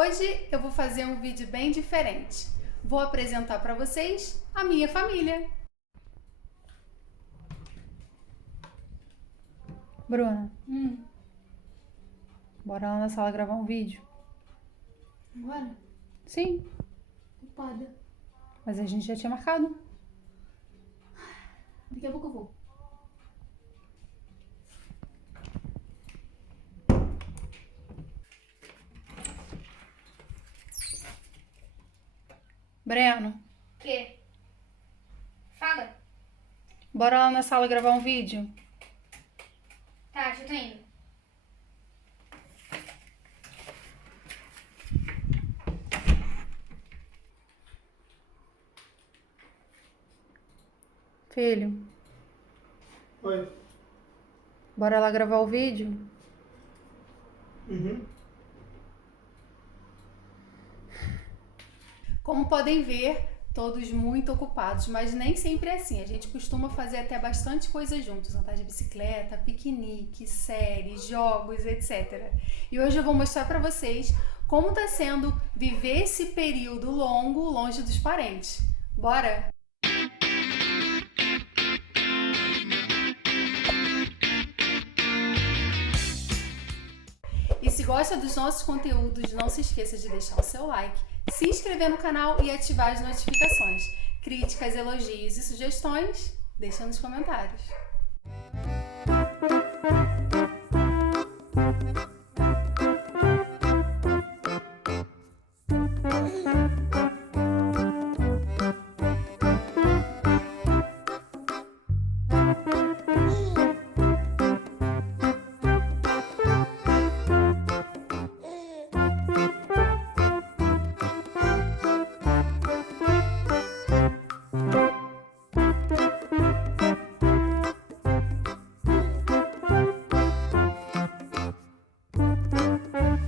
Hoje eu vou fazer um vídeo bem diferente. Vou apresentar para vocês a minha família. Bruna, bora lá na sala gravar um vídeo? Agora? Sim, Ocupada. mas a gente já tinha marcado. Daqui a pouco eu vou. Breno, Quê? Fala. bora lá na sala gravar um vídeo? Tá, já tô indo. Filho, Oi. bora lá gravar o vídeo? Como podem ver, todos muito ocupados, mas nem sempre é assim. A gente costuma fazer até bastante coisa juntos, andar de bicicleta, piquenique, séries, jogos, etc. E hoje eu vou mostrar para vocês como está sendo viver esse período longo longe dos parentes. Bora? E se gosta dos nossos conteúdos, não se esqueça de deixar o seu like, se inscrever no canal e ativar as notificações. Críticas, elogios e sugestões, deixa nos comentários.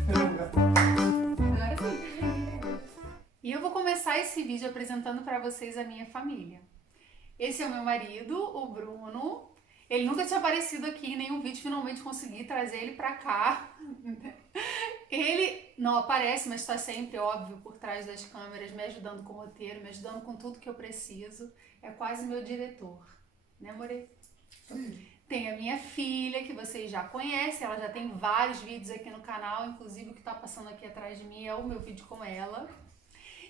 Agora sim. E eu vou começar esse vídeo apresentando para vocês a minha família. Esse é o meu marido, o Bruno. Ele nunca tinha aparecido aqui em nenhum vídeo, finalmente consegui trazer ele pra cá. Ele não aparece, mas está sempre, óbvio, por trás das câmeras, me ajudando com o roteiro, me ajudando com tudo que eu preciso. É quase meu diretor, né, amore? Tem a minha filha, que vocês já conhecem, ela já tem vários vídeos aqui no canal, inclusive o que tá passando aqui atrás de mim é o meu vídeo com ela.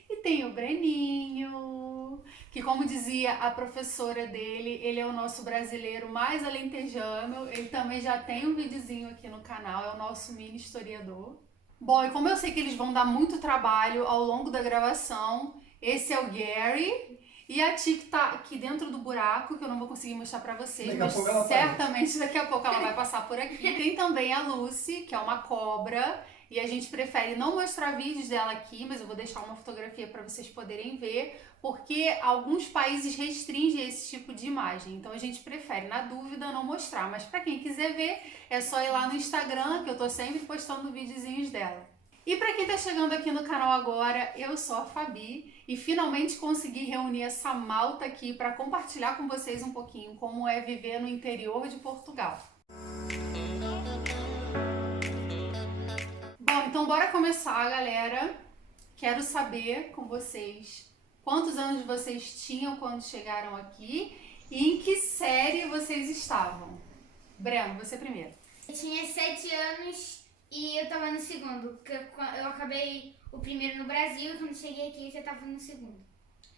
E tem o Breninho, que como dizia a professora dele, ele é o nosso brasileiro mais alentejano. Ele também já tem um videozinho aqui no canal, é o nosso mini historiador. Bom, e como eu sei que eles vão dar muito trabalho ao longo da gravação, esse é o Gary. E a Ti que tá aqui dentro do buraco, que eu não vou conseguir mostrar pra vocês, Daqui a mas pouco ela certamente daqui a pouco ela vai passar por aqui. Tem também a Lucy, que é uma cobra. E a gente prefere não mostrar vídeos dela aqui, mas eu vou deixar uma fotografia para vocês poderem ver, porque alguns países restringem esse tipo de imagem. Então a gente prefere, na dúvida, não mostrar. Mas para quem quiser ver, é só ir lá no Instagram, que eu tô sempre postando videozinhos dela. E para quem tá chegando aqui no canal agora, eu sou a Fabi e finalmente consegui reunir essa malta aqui para compartilhar com vocês um pouquinho como é viver no interior de Portugal. Bom, então bora começar, galera. Quero saber com vocês quantos anos vocês tinham quando chegaram aqui e em que série vocês estavam. Breno, você primeiro. Eu tinha 7 anos e eu tava no segundo, porque eu acabei o primeiro no Brasil e quando cheguei aqui eu já tava no segundo.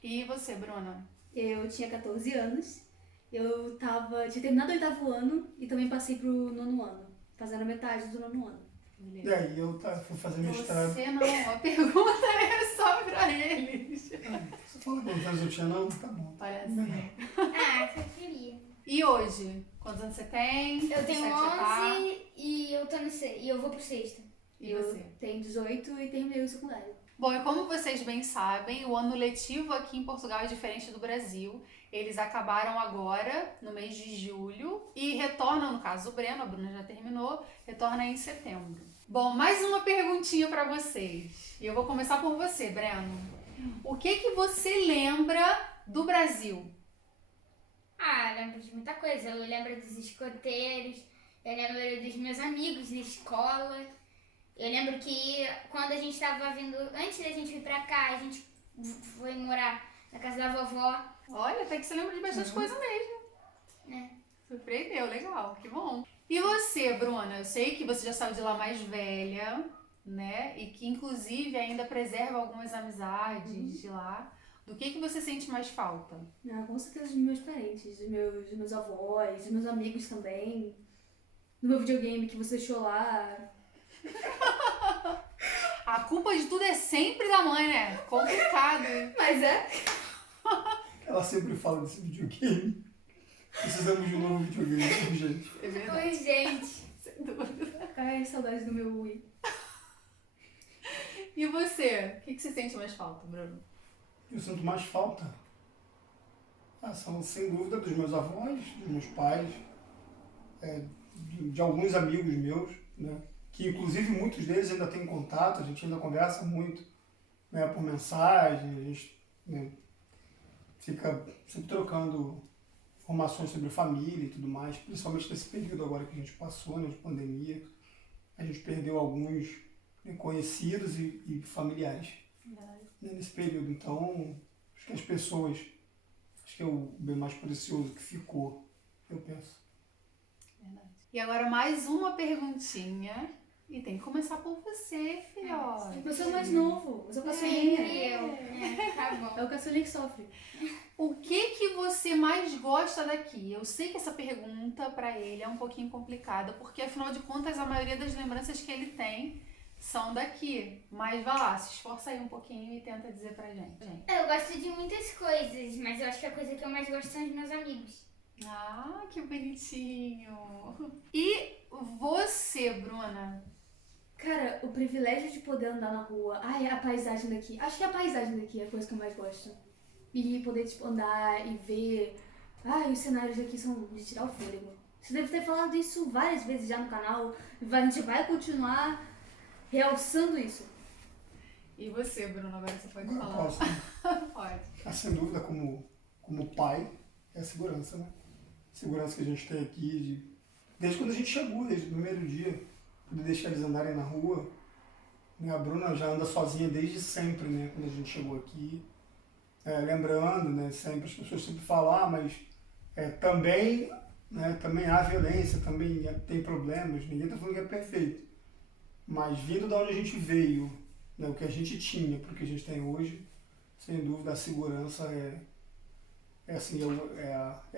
E você, Bruna? Eu tinha 14 anos, tinha terminado o 8º ano e também passei pro 9º ano, fazendo metade do 9º ano. E aí, fui fazer mestrado. Você não, a pergunta é só pra eles. Você falou quantos anos eu tinha, não? Tá bom. Olha assim. Ah, que eu queria. E hoje? Quantos anos você tem? Eu tenho Sete já tá? 11 e eu tô no e eu vou pro sexto. E você? Eu tenho 18 e terminei o secundário. Bom, e como vocês bem sabem, o ano letivo aqui em Portugal é diferente do Brasil. Eles acabaram agora, no mês de julho, e retornam, no caso o Breno, a Bruna já terminou, retorna em setembro. Bom, mais uma perguntinha para vocês. E eu vou começar por você, Breno. O que você lembra do Brasil? Ah, eu lembro de muita coisa. Eu lembro dos escoteiros, eu lembro dos meus amigos na escola. Eu lembro que quando a gente tava vindo, antes da gente vir pra cá, a gente foi morar na casa da vovó. Olha, até que você lembra de bastante coisa mesmo. É. Surpreendeu, legal, que bom. E você, Bruna? Eu sei que você já saiu de lá mais velha, né? E que inclusive ainda preserva algumas amizades de lá. Do que você sente mais falta? Ah, com certeza dos meus parentes, dos meus avós, dos meus amigos também. Do meu videogame que você deixou lá. A culpa de tudo é sempre da mãe, né? Complicado, hein? Mas é? Ela sempre fala desse videogame. Precisamos de um novo videogame, gente. É verdade, Oi, gente. sem dúvida. Ai, saudade do meu Wii. E você? O que você sente mais falta, Bruno? Eu sinto mais falta. São sem dúvida dos meus avós, dos meus pais, de alguns amigos meus, né? Que inclusive muitos deles ainda têm contato, a gente ainda conversa muito, né, por mensagem, a gente, né, fica sempre trocando informações sobre família e tudo mais, principalmente nesse período agora que a gente passou, né, de pandemia. A gente perdeu alguns, né, conhecidos e familiares, né, nesse período. Então, acho que as pessoas, acho que é o bem mais precioso que ficou, eu penso. Verdade. E agora mais uma perguntinha. E tem que começar por você, filhote. Você é o mais novo, você é o caçulinha. Tá bom. É o caçulinha que sofre. O que você mais gosta daqui? Eu sei que essa pergunta pra ele é um pouquinho complicada, porque afinal de contas a maioria das lembranças que ele tem são daqui. Mas vai lá, se esforça aí um pouquinho e tenta dizer pra gente. Eu gosto de muitas coisas, mas eu acho que a coisa que eu mais gosto são os meus amigos. Ah, que bonitinho. E você, Bruna? Cara, o privilégio de poder andar na rua. Ai, a paisagem daqui. Acho que a paisagem daqui é a coisa que eu mais gosto. E poder, tipo, andar e ver. Ai, os cenários daqui são de tirar o fôlego. Você deve ter falado isso várias vezes já no canal. A gente vai continuar realçando isso. E você, Bruno? Agora você pode Eu falar. posso, Pode. sem dúvida, como pai, é a segurança, né? Segurança que a gente tem aqui, desde quando a gente chegou, desde o primeiro dia, poder deixar eles andarem na rua. A Bruna já anda sozinha desde sempre, né? Quando a gente chegou aqui. Lembrando, né? Sempre as pessoas sempre falam, mas também, né? Também há violência, também tem problemas, ninguém está falando que é perfeito. Mas vindo de onde a gente veio, né? O que a gente tinha para o que a gente tem hoje, sem dúvida a segurança é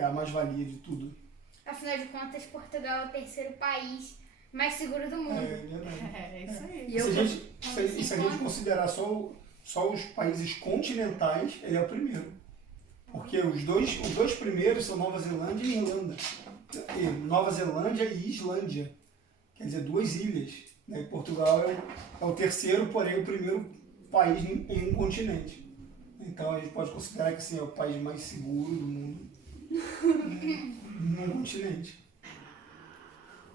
a mais-valia de tudo. Afinal de contas, Portugal é o terceiro país mais seguro do mundo. É verdade. É isso aí. E Se a gente considerar só os países continentais, ele é o primeiro. Porque os dois primeiros são Nova Zelândia e Irlanda. Nova Zelândia e Islândia. Quer dizer, duas ilhas. Né? Portugal é o terceiro, porém o primeiro país em um continente. Então a gente pode considerar que sim, é o país mais seguro do mundo num continente.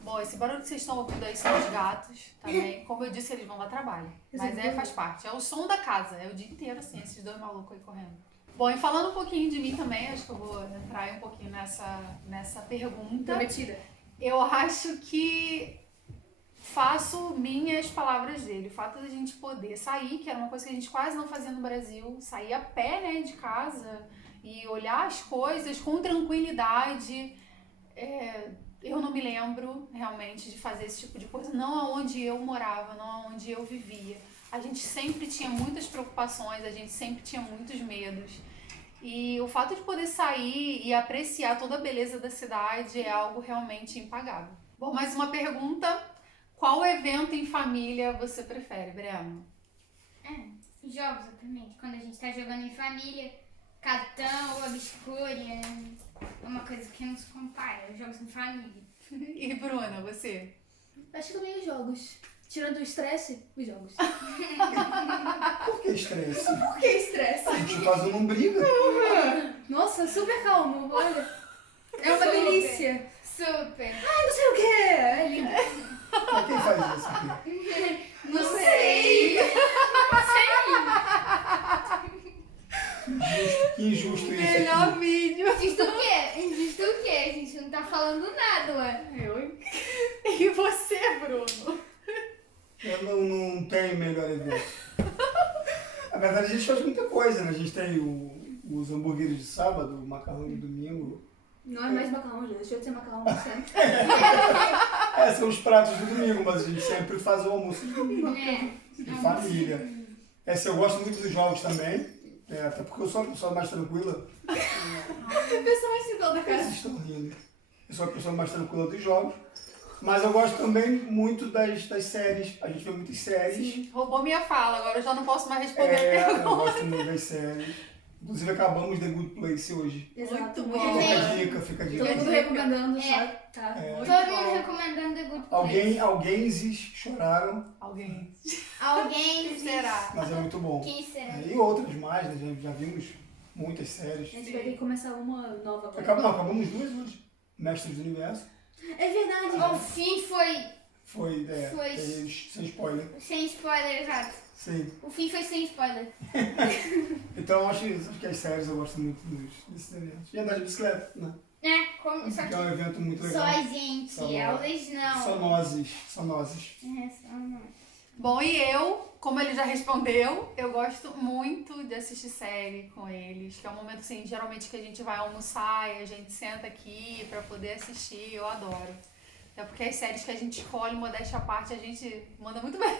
Bom, esse barulho que vocês estão ouvindo aí são os gatos também. Como eu disse, eles vão dar trabalho. Mas faz parte. É o som da casa. É o dia inteiro assim, esses dois malucos aí correndo. Bom, e falando um pouquinho de mim também, acho que eu vou entrar aí um pouquinho nessa pergunta. Prometida. Eu acho que faço minhas palavras dele. O fato da gente poder sair, que era uma coisa que a gente quase não fazia no Brasil, sair a pé, né, de casa e olhar as coisas com tranquilidade. Eu não me lembro realmente de fazer esse tipo de coisa, não aonde eu morava, não aonde eu vivia. A gente sempre tinha muitas preocupações, a gente sempre tinha muitos medos. E o fato de poder sair e apreciar toda a beleza da cidade é algo realmente impagável. Bom, mais uma pergunta. Qual evento em família você prefere, Breno? Jogos, obviamente. Quando a gente tá jogando em família, Catão, Obscuria, é uma coisa que não se compara. Jogos em família. E Bruna, você? Acho que também os jogos. Tirando o estresse, os jogos. Por que estresse? Por que estresse? A gente quase não briga. Nossa, super calmo, olha. É uma Super. delícia. Super. Ai, não sei o que. É lindo. Mas quem faz isso aqui? Não sei. Que injusto isso Melhor aqui. vídeo. Injusto o quê? Injusto o quê? A gente não tá falando nada, ué. E você, Bruno? Eu não Na verdade, a gente faz muita coisa, né? A gente tem os hambúrgueres de sábado, o macarrão de domingo. Não é mais macarrão, gente. Deixa eu ter macarrão sempre. São os pratos do domingo, mas a gente sempre faz o almoço de domingo. De família. Eu gosto muito dos jogos também, até porque eu sou uma pessoa mais tranquila. A pessoa mais igual da cara. Vocês estão rindo. Eu sou uma pessoa mais tranquila dos jogos. Mas eu gosto também muito das séries. A gente vê muitas séries. Sim, roubou minha fala, agora eu já não posso mais responder a Eu pergunta. gosto muito das séries. Inclusive acabamos The Good Place hoje. Exato. Muito Muito bom. Fica a bem. dica, fica a dica. Todo mundo recomendando, sabe? Tá. Todo mundo recomendando The Good Place. Alguém choraram, Alguém. Alguém. Quem será? mas é muito bom. Quem será? E outras mais, né? Já vimos muitas A séries. gente vai ter que começar uma nova agora. Acabamos duas hoje. Mestres do Universo. É verdade. O fim foi Foi. Sem spoiler. sem spoiler, exato. Sim. O fim foi sem spoiler. Então acho que as séries eu gosto muito desses eventos. E andar de bicicleta, né? Só Que é um evento muito Só legal. a gente, Só nós. elas não. Só nozes. Só nós. Bom, e eu, como ele já respondeu, eu gosto muito de assistir série com eles, que é um momento assim, geralmente que a gente vai almoçar e a gente senta aqui pra poder assistir, eu adoro. Até porque as séries que a gente escolhe, modéstia à parte, a gente manda muito bem,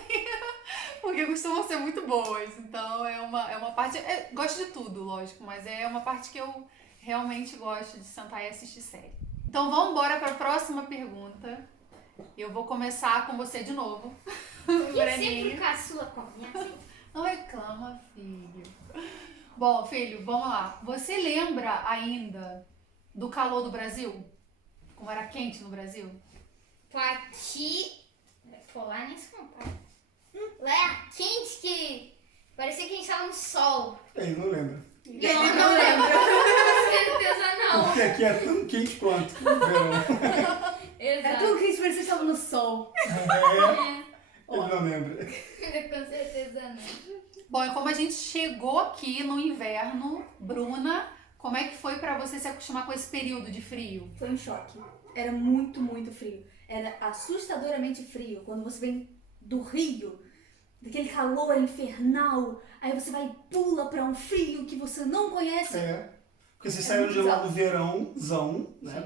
porque costumam ser muito boas. Então é uma parte, gosto de tudo, lógico, mas é uma parte que eu realmente gosto de sentar e assistir série. Então vamos embora para a próxima pergunta. Eu vou começar com você de novo. E sempre Breninho. o caçula começa. Não reclama, filho. Bom, filho, vamos lá. Você lembra ainda do calor do Brasil? Como era quente no Brasil? Aqui. Pô, lá nem se compara. Lá é quente que. Parecia que a gente tava no sol. Eu não lembro. Eu não lembro. Com certeza não. Porque aqui é tão quente quanto no verão. É Exato. tudo que a gente parecia que estava no sol. Eu não lembro. Com certeza não. Bom, e como a gente chegou aqui no inverno, Bruna, como é que foi pra você se acostumar com esse período de frio? Foi um choque. Era muito, muito frio. Era assustadoramente frio. Quando você vem do Rio, daquele calor infernal, aí você vai e pula pra um frio que você não conhece. Porque vocês saíram de lá no verãozão, né?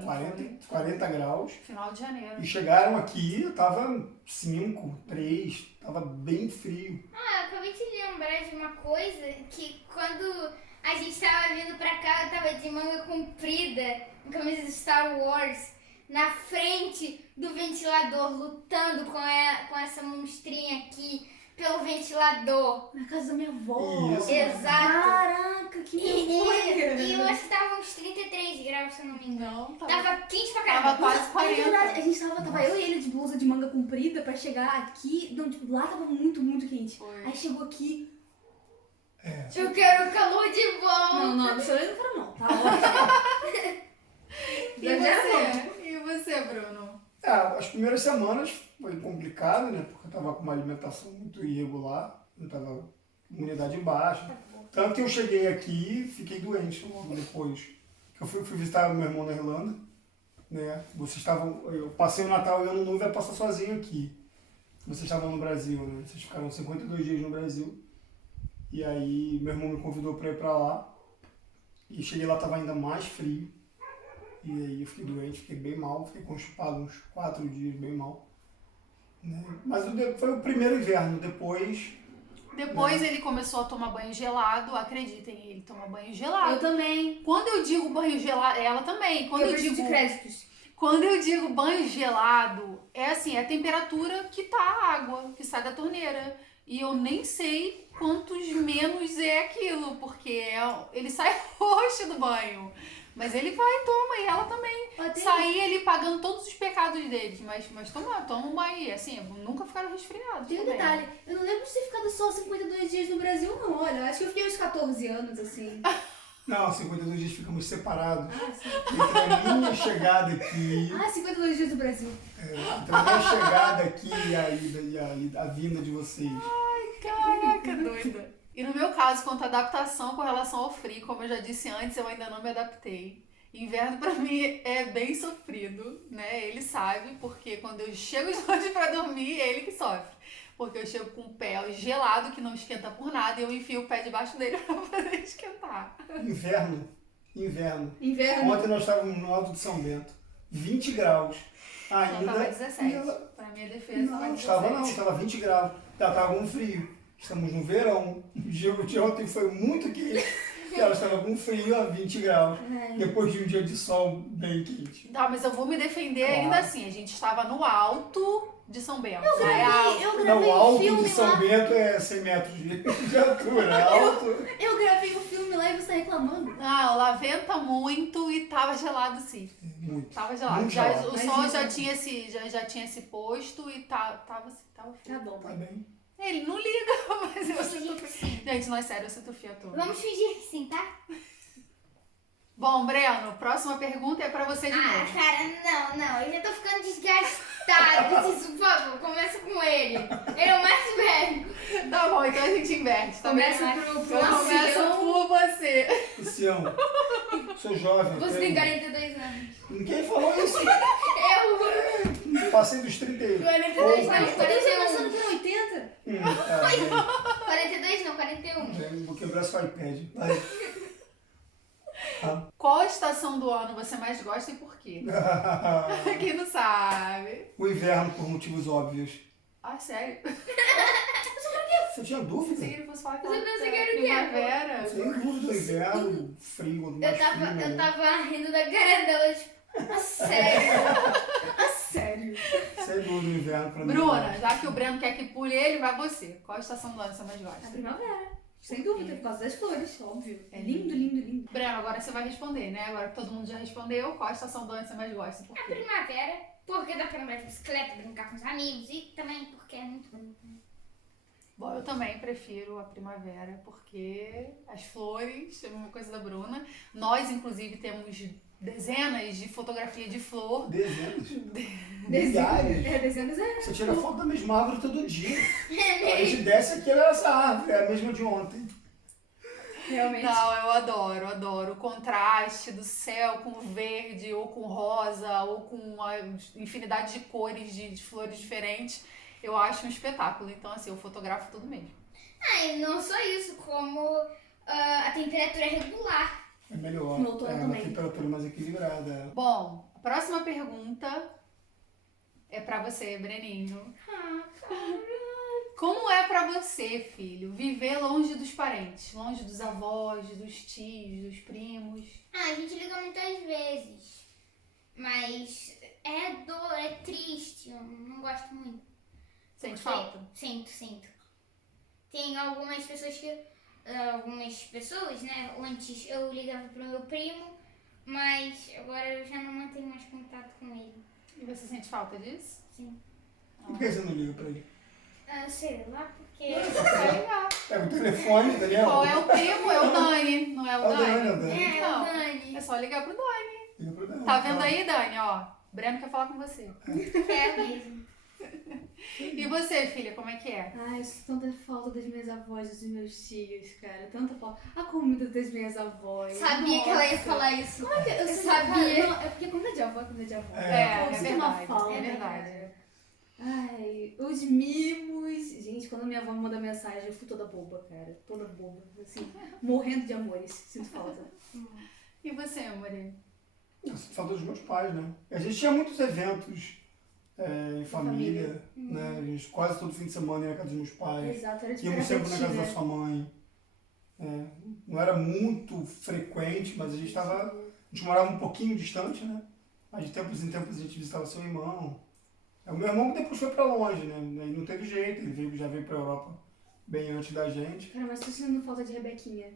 40 graus. Final de janeiro. E chegaram aqui, tava 5, 3, tava bem frio. Eu acabei de lembrar de uma coisa que quando a gente tava vindo pra cá, eu tava de manga comprida, com camisa de Star Wars, na frente do ventilador, lutando com essa monstrinha aqui pelo ventilador. Na casa da minha avó. Isso. Exato. Caraca, que memória. E eu acho que tava uns 33 graus, se eu não me engano. Não, Tava quente pra tava caramba. quase É 40. verdade, a gente tava eu e ele de blusa de manga comprida pra chegar aqui. Não, tipo, lá tava muito, muito quente. Foi. Aí chegou aqui. Eu quero calor de volta. Não, isso eu não quero não, tá ótimo. E Exagera, você? E você, Bruno? As primeiras semanas foi complicado, né? Porque eu tava com uma alimentação muito irregular, eu tava com imunidade baixa. Tanto que eu cheguei aqui e fiquei doente logo depois. Eu fui visitar meu irmão na Irlanda, né? Eu passei o Natal e o Ano Novo e ia passar sozinho aqui. Vocês estavam no Brasil, né? Vocês ficaram 52 dias no Brasil. E aí meu irmão me convidou para ir para lá. E cheguei lá, tava ainda mais frio. E aí eu fiquei doente, fiquei bem mal, fiquei constipado uns 4 dias, bem mal. Né? Mas foi o primeiro inverno, depois Ele começou a tomar banho gelado, acreditem, ele toma banho gelado. Eu também. Quando eu digo banho gelado, ela também. Quando eu digo de créditos. Quando eu digo banho gelado, é assim, é a temperatura que tá a água, que sai da torneira. E eu nem sei quantos menos é aquilo, porque ele sai roxo do banho. Mas ele vai, toma, e ela também. Sair ele pagando todos os pecados deles. Mas toma um banho, assim, nunca ficaram resfriados. Tem um também. detalhe, eu não lembro de ter ficado só 52 dias no Brasil, não. Olha, eu acho que eu fiquei uns 14 anos, assim. Não, 52 dias ficamos separados. Ah, sim. Entre a minha chegada aqui, 52 dias no Brasil. entre a minha chegada aqui e a vinda de vocês. Caraca, doida. E no meu caso, quanto à adaptação com relação ao frio, como eu já disse antes, eu ainda não me adaptei. Inverno pra mim é bem sofrido, né? Ele sabe, porque quando eu chego de noite pra dormir, é ele que sofre. porque eu chego com o pé gelado, que não esquenta por nada, e eu enfio o pé debaixo dele pra poder esquentar. Inverno. Inverno. Ontem nós estávamos no alto de São Bento. 20 graus. Não, Ainda. tava 17. e ela- Pra minha defesa, Não, tava 17. estava não, estava 20 graus. Ela estava com frio. Estamos no verão. O dia de ontem foi muito quente. E ela estava com frio a 20 graus. Depois de um dia de sol bem quente. Tá, mas eu vou me defender Claro. ainda assim. A gente estava no alto de São Bento. Eu Não, gravei o um alto filme de São lá. Bento é 100 metros de altura. É alto. Eu gravei um filme lá e você tá reclamando. Ah, lá venta muito e tava gelado sim. Muito. Tava gelado. Muito Já, gelado. o Mas sol isso- já tinha se posto e tava frio. Tá bom. Tá bem. Ele não liga, mas eu Vamos sinto fingir que sim. Gente, não é sério, eu sinto fio à toa. Vamos fingir que sim, tá? Bom, Breno, próxima pergunta é pra você de Ah, novo. cara, não. Eu já tô ficando desgastado. Isso, por favor, começa com ele. Ele é o mais velho. Tá bom, então a gente inverte, tá bem? Começa pro Eu começo ancião. por você. Lucião, sou jovem. Você tenho- tem 42 anos. Ninguém falou isso. Eu, Passei dos 31. 42 não, Eu tô 41. pensando que era 80. Tá 42 não, 41. bem. Vou quebrar seu iPad. Vai. Qual estação do ano você mais gosta e por quê? Quem não sabe? O inverno, por motivos óbvios. Ah, sério? Você tinha Pensei dúvida? que ele fosse falar que Você era pensa que era o quê? primavera. Sem dúvida, o inverno, frio, quanto mais frio, Eu né? tava rindo da cara dela, tipo, a sério. Sério. Sem dúvida, o inverno pra mim. Bruna, já que o Breno quer que pule ele, vai você. Qual estação do ano você mais A gosta? primavera. Sem dúvida, por causa das flores, óbvio. É lindo, lindo, lindo. Breno, agora você vai responder, né? Agora que todo mundo já respondeu, qual estação do ano você mais gosta e por A quê? primavera, porque dá pra andar de bicicleta, brincar com os amigos e também porque é muito bonito. Bom, eu também prefiro a primavera, porque as flores, é uma coisa da Bruna. Nós, inclusive, temos dezenas de fotografia de flor. Dezenas. Milhares. É, dezenas é. Você tira foto da mesma árvore todo dia. É A gente desce aqui, olha essa árvore, é a mesma de ontem. Realmente. Não, eu adoro o contraste do céu com o verde, ou com rosa, ou com uma infinidade de cores de flores diferentes. Eu acho um espetáculo. Então, assim, eu fotografo tudo mesmo. Ah, e não só isso, como a temperatura é regular. É melhor. No outono é uma também. temperatura mais equilibrada. Bom, a próxima pergunta é pra você, Breninho. Como é pra você, filho, viver longe dos parentes, longe dos avós, dos tios, dos primos? Ah, a gente liga muitas vezes. Mas é dor, é triste. Eu não gosto muito. Sente Porque- falta? Sinto. Tem algumas pessoas né? Antes eu ligava pro meu primo, mas agora eu já não mantenho mais contato com ele. E você sente falta disso? Sim. E por que você não liga pra ele? Ah, sei lá, porque. Vai ligar. Pega o telefone, Daniel. Qual é o primo? É o Dani, não é o É o Dani, é o Dani? Dani. É, Não. o Dani. É só ligar pro Dani. Liga pro Dani. Tá vendo aí, Dani? Ó, Breno quer falar com você. É mesmo. E você, filha, como é que é? Ai, eu sinto tanta falta das minhas avós e dos meus tios, cara. Tanta falta. A comida das minhas avós. Sabia que ela ia Nossa. falar isso. Como é que eu sabia. sabia? Não, é porque comida de avó é comida de avó. É, Eu é sinto uma verdade, falta, é verdade. cara. Ai, os mimos. Gente, quando minha avó me manda mensagem, eu fico toda boba, cara. Toda boba. Assim, morrendo de amores. Sinto falta. E você, Amore? Eu sinto falta dos meus pais, né? A gente tinha muitos eventos em família, né? A gente quase todo fim de semana ia na casa dos meus pais. Exato, era tipo Íamos sempre na casa da né? sua mãe. É, não era muito frequente, mas a gente tava. A gente morava um pouquinho distante, né? Mas de tempos em tempos a gente visitava seu irmão. O meu irmão que depois foi pra longe, né? Aí não teve jeito, ele já veio pra Europa bem antes da gente. Cara, mas tô sentindo falta de Rebequinha.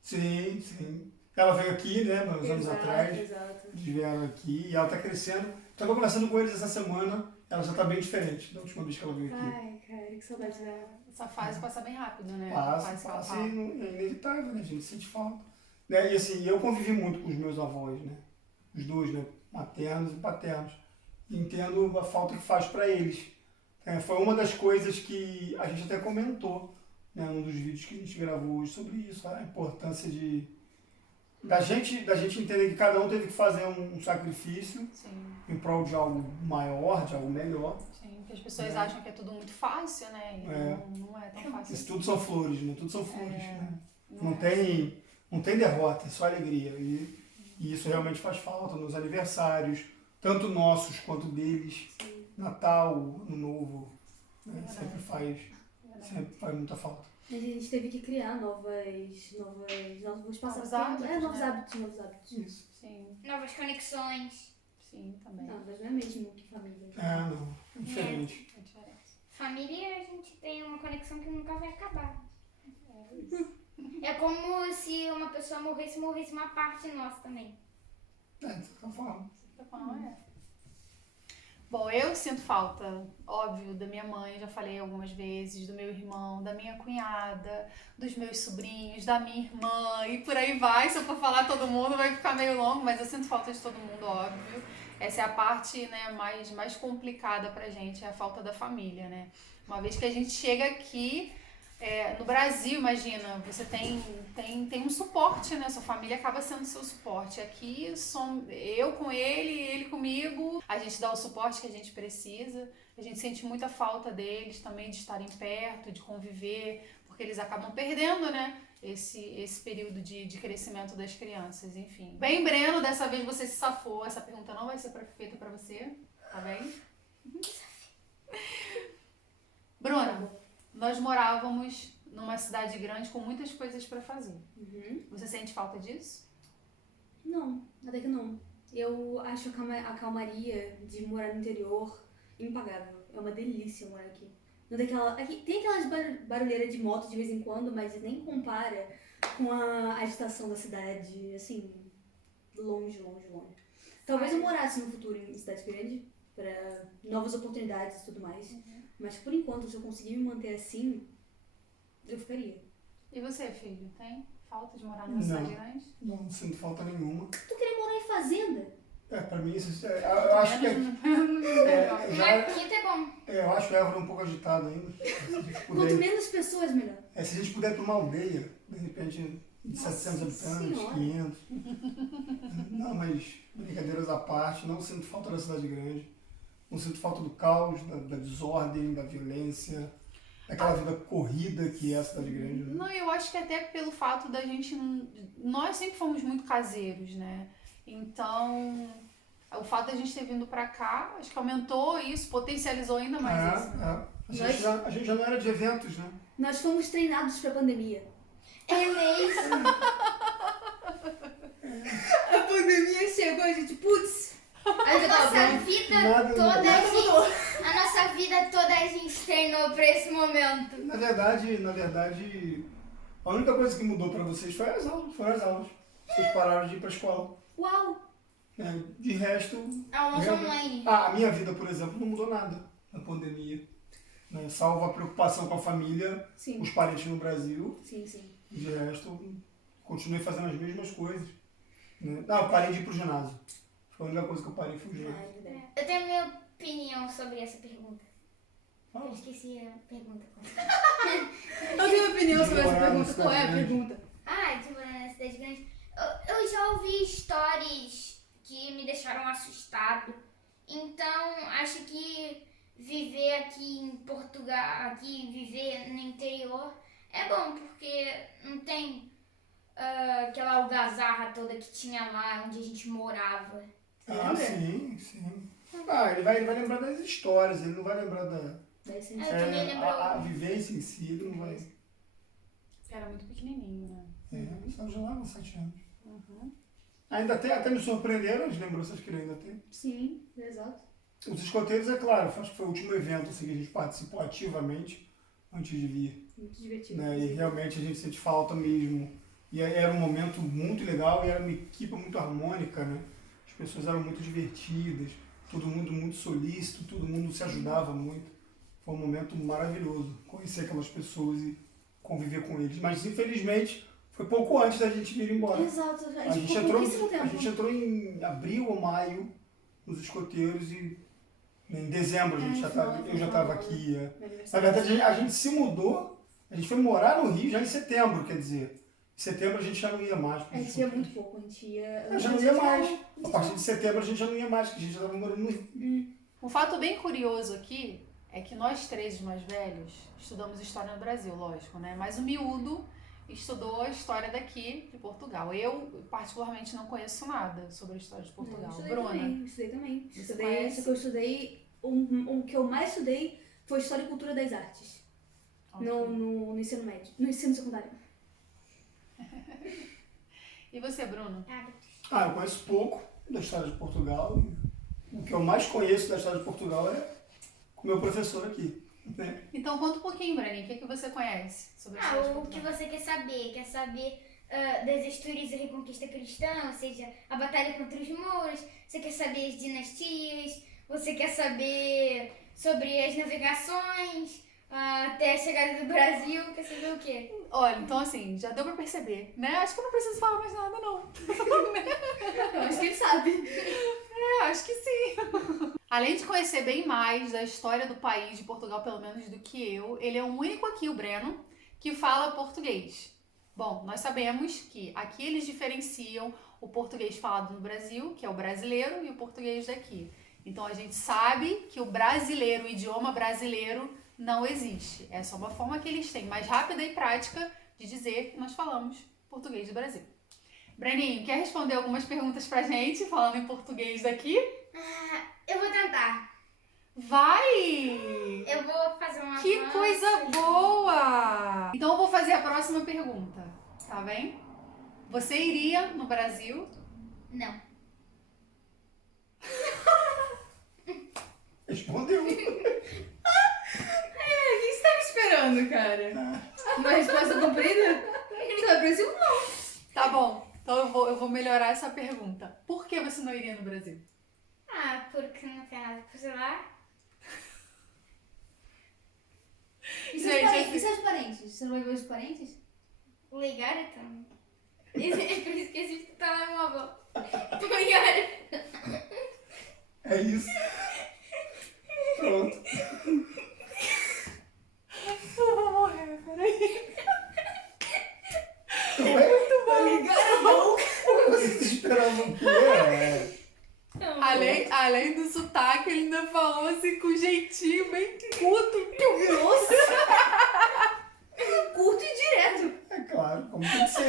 Sim, sim. Ela veio aqui, né, uns anos Exato, atrás. Exato. Eles vieram aqui e ela tá crescendo. Tava conversando com eles essa semana, ela já tá bem diferente da última vez que ela veio aqui. Ai, cara, que saudade dela. Essa fase passa bem rápido, né? A fase que ela Passa tá. e é inevitável, né? A gente sente falta. Né? E assim, eu convivi muito com os meus avós, né? Os dois, né? Maternos e paternos. E entendo a falta que faz para eles. Foi uma das coisas que a gente até comentou, né? Num dos vídeos que a gente gravou hoje sobre isso, a importância de Da gente entender que cada um teve que fazer um sacrifício Sim, em prol de algo maior, de algo melhor. sim. Porque as pessoas É. acham que é tudo muito fácil, né? E É. não é tão fácil. Isso tudo são flores, né? Tudo são flores, né? Não Não é assim. tem derrota, é só alegria. E isso realmente faz falta nos aniversários, tanto nossos quanto deles. Natal, Ano Novo, né? Verdade. Sempre faz muita falta. A gente teve que criar novos Novos passatempos. hábitos, Novos né? hábitos. Isso. Sim, Novas conexões. sim, também. Não, mas não é mesmo que família. Não, é diferente. É diferente. Família, a gente tem uma conexão que nunca vai acabar. É como se uma pessoa morresse uma parte nossa também. De certa forma. Tá falando, é. Bom, eu sinto falta, óbvio, da minha mãe, já falei algumas vezes, do meu irmão, da minha cunhada, dos meus sobrinhos, da minha irmã e por aí vai. Se eu for falar todo mundo vai ficar meio longo, mas eu sinto falta de todo mundo, óbvio. Essa é a parte, né, mais complicada pra gente, é a falta da família, né? Uma vez que a gente chega aqui, no Brasil, imagina, você tem um suporte, né? Sua família acaba sendo seu suporte. Aqui, eu com ele comigo. A gente dá o suporte que a gente precisa. A gente sente muita falta deles também, de estarem perto, de conviver, porque eles acabam perdendo, né? Esse período de crescimento das crianças, enfim. Bem, Breno, dessa vez você se safou. Essa pergunta não vai ser feita pra você, tá bem? Bruna, nós morávamos numa cidade grande com muitas coisas pra fazer. Você sente falta disso? Não, até que não. Eu acho a calmaria de morar no interior impagável. É uma delícia morar aqui. Não tem aqui tem aquelas barulheiras de moto de vez em quando, mas nem compara com a agitação da cidade, assim, longe. Talvez eu morasse no futuro em cidade grande, para novas oportunidades e tudo mais. Mas por enquanto, se eu conseguir me manter assim, eu ficaria. E você, filho, tem falta de morar numa Não. cidade grande? Não sinto falta nenhuma. Tu queria morar em fazenda? Pra mim, isso eu acho que Uma quinta é bom. eu acho o Évora um pouco agitado ainda. Se a gente Quanto puder, menos pessoas, melhor. se a gente puder ir pra uma aldeia, de repente, de 700 habitantes, Senhora. 500. Não, mas brincadeiras à parte, não sinto falta da cidade grande. Não sinto falta do caos, da desordem, da violência, daquela vida corrida que é a cidade grande. Né? Não, eu acho que até pelo fato da gente... Nós sempre fomos muito caseiros, né? Então, o fato da gente ter vindo pra cá, acho que aumentou isso, potencializou ainda mais isso. A gente já não era de eventos, né? Nós fomos treinados pra pandemia. É mesmo. A pandemia chegou, a gente, putz. Aí eu tava Nossa bom. vida Nada toda mudou. a nossa vida toda a gente treinou pra esse momento. Na verdade, a única coisa que mudou pra vocês foram as aulas. Vocês pararam de ir pra escola. Uau. De resto, Aulas realmente- online. a minha vida, por exemplo, não mudou nada na pandemia. Né? Salvo a preocupação com a família, Sim, os parentes no Brasil. sim, sim. De resto, continuei fazendo as mesmas coisas. Né? Não, eu parei de ir pro ginásio. Foi a única coisa que eu parei foi o ginásio. Ah, é verdade. Eu tenho minha opinião sobre essa pergunta. Eu Fala. esqueci a pergunta. Eu tenho opinião sobre essa Morar numa pergunta. Qual é a cidade grande. pergunta? De morar na cidade grande. Eu já ouvi histórias que me deixaram assustado. Então, acho que viver aqui em Portugal, viver no interior, é bom, porque não tem aquela algazarra toda que tinha lá onde a gente morava. Ah, sim. Ele vai lembrar das histórias, ele não vai lembrar Daí você Eu também lembro. a vivência em si, ele não vai. Você era muito pequenininho, né? Só já lá com 7 anos. Uhum. Ainda até me surpreenderam as lembranças que ele ainda tem. Sim, exato. Os escoteiros, é claro, acho que foi o último evento assim, que a gente participou ativamente antes de vir. Muito divertido. Né? E realmente a gente sente falta mesmo. E era um momento muito legal e era uma equipe muito harmônica, né? As pessoas eram muito divertidas, todo mundo muito solícito, todo mundo se ajudava muito. Foi um momento maravilhoso conhecer aquelas pessoas e conviver com eles. Mas infelizmente foi pouco antes da gente vir embora. Exato. A gente ficou entrou, pouquíssimo tempo. a gente entrou em abril ou maio nos escoteiros e em dezembro eu já estava aqui. Meu Na aniversário. verdade, a gente se mudou, a gente foi morar no Rio já em setembro, quer dizer, Em setembro a gente já não ia mais. A gente ia muito pouco, a gente ia... Eu já não ia mais. A partir de setembro a gente já não ia mais, porque a gente já estava morando no Rio. Um fato bem curioso aqui é que nós três, os mais velhos, estudamos história no Brasil, lógico, né? Mas o miúdo estudou a história daqui de Portugal. Eu, particularmente, não conheço nada sobre a história de Portugal. Bruna, Estudei também. Você conhece? Só que eu estudei... O que eu mais estudei foi História e Cultura das Artes. ok. No ensino médio. No ensino secundário. E você, Bruno? Ah, eu conheço pouco da história de Portugal. O que eu mais conheço da história de Portugal é com o meu professor aqui. Né? Então conta um pouquinho, Brani, o que você conhece sobre a história de O que Portugal? você quer saber? Quer saber das histórias da Reconquista Cristã, ou seja, a batalha contra os mouros? Você quer saber as dinastias? Você quer saber sobre as navegações até a chegada do Brasil? Quer saber o quê? Olha, então assim, já deu pra perceber, né? Acho que eu não preciso falar mais nada, não. Eu acho que ele sabe. Acho que sim. Além de conhecer bem mais da história do país, de Portugal, pelo menos do que eu, ele é o único aqui, o Breno, que fala português. Bom, nós sabemos que aqui eles diferenciam o português falado no Brasil, que é o brasileiro, e o português daqui. Então a gente sabe que o brasileiro, o idioma brasileiro, não existe. É só uma forma que eles têm mais rápida e prática de dizer que nós falamos português do Brasil. Breninho, quer responder algumas perguntas pra gente, falando em português daqui? Eu vou tentar. Vai! Eu vou fazer uma Que avanço. coisa boa! Então eu vou fazer a próxima pergunta, tá bem? Você iria no Brasil? Não. Respondeu. O que você tava esperando, cara? Uma resposta comprida? Você vai pro Brasil? Não. Tá bom, então eu vou melhorar essa pergunta. Por que você não iria no Brasil? Porque não tem nada pra fazer lá. E Gente, seus parentes? Você não vai ver os parentes? Ligar então. Eu esqueci de estar na móvel. Ligar. É isso. Pronto. Eu vou morrer, peraí. Muito bom. Vocês esperavam o quê? Além do sotaque, ele ainda falou assim com jeitinho bem curto. Grosso. Curto e direto. É claro, como tem que ser.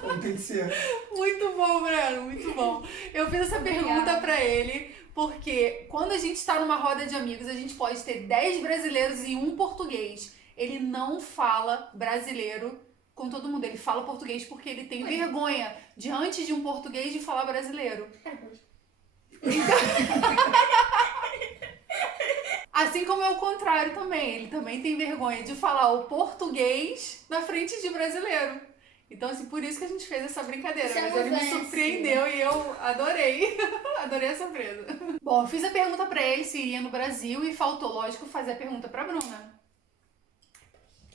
Como tem que ser. Muito bom, Breno, muito bom. Eu fiz essa pergunta pra ele porque quando a gente está numa roda de amigos, a gente pode ter 10 brasileiros e um português. Ele não fala brasileiro com todo mundo, ele fala português porque ele tem vergonha diante de um português de falar brasileiro. Assim como é o contrário também, ele também tem vergonha de falar o português na frente de brasileiro. Então, assim, por isso que a gente fez essa brincadeira. Isso é Mas ele me mudança. surpreendeu e eu adorei. Adorei a surpresa. Bom, eu fiz a pergunta pra ele se iria no Brasil e faltou, lógico, fazer a pergunta pra Bruna.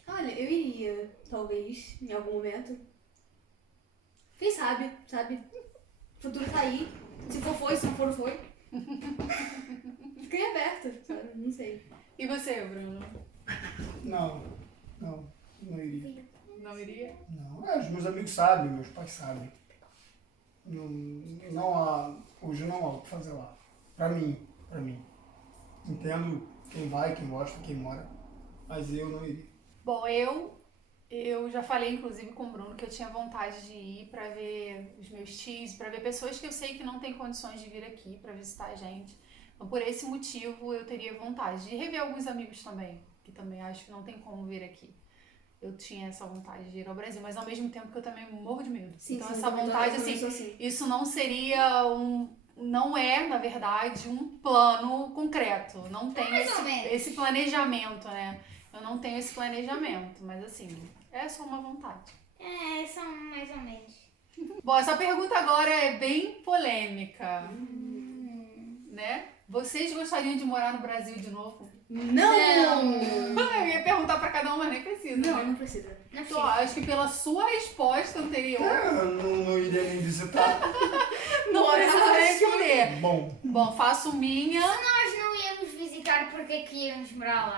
Olha, eu iria, talvez, em algum momento. Quem sabe, sabe? O futuro tá aí. Se for, foi. Se não for, foi. Fiquei aberta, sabe? Não sei. E você, Bruno? Não iria. Não iria? Não, os meus amigos sabem, meus pais sabem. Hoje não há o que fazer lá. Pra mim. Entendo quem vai, quem gosta, quem mora, mas eu não iria. Bom, eu já falei, inclusive, com o Bruno que eu tinha vontade de ir pra ver os meus tios, pra ver pessoas que eu sei que não têm condições de vir aqui pra visitar a gente. Então, por esse motivo, eu teria vontade de rever alguns amigos também, que também acho que não tem como vir aqui. Eu tinha essa vontade de ir ao Brasil, mas ao mesmo tempo que eu também morro de medo. Sim, então, sim, essa eu também vontade, sou assim, isso não seria não é, na verdade, um plano concreto. Não tem Mais ou menos. esse planejamento, né? Eu não tenho esse planejamento, mas assim, é só uma vontade. São mais ou menos. Bom, essa pergunta agora é bem polêmica, né? Vocês gostariam de morar no Brasil de novo? Não! Eu ia perguntar pra cada um, mas nem precisa. Não, né? não precisa. Não Então, acho que pela sua resposta anterior, Eu não iria nem visitar. não precisa nem responder. Bom, Bom, faço minha. Nós não íamos visitar porque aqui íamos morar lá.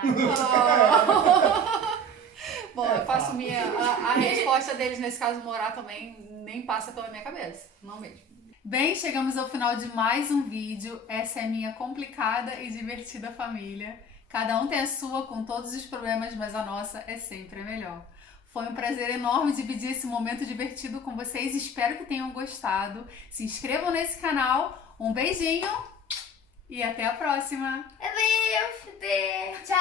Bom, eu faço a resposta deles, nesse caso, morar também, nem passa pela minha cabeça. Não mesmo. Bem, chegamos ao final de mais um vídeo. Essa é a minha complicada e divertida família. Cada um tem a sua, com todos os problemas, mas a nossa é sempre a melhor. Foi um prazer enorme dividir esse momento divertido com vocês. Espero que tenham gostado. Se inscrevam nesse canal. Um beijinho e até a próxima. Adeus, adeus. Tchau!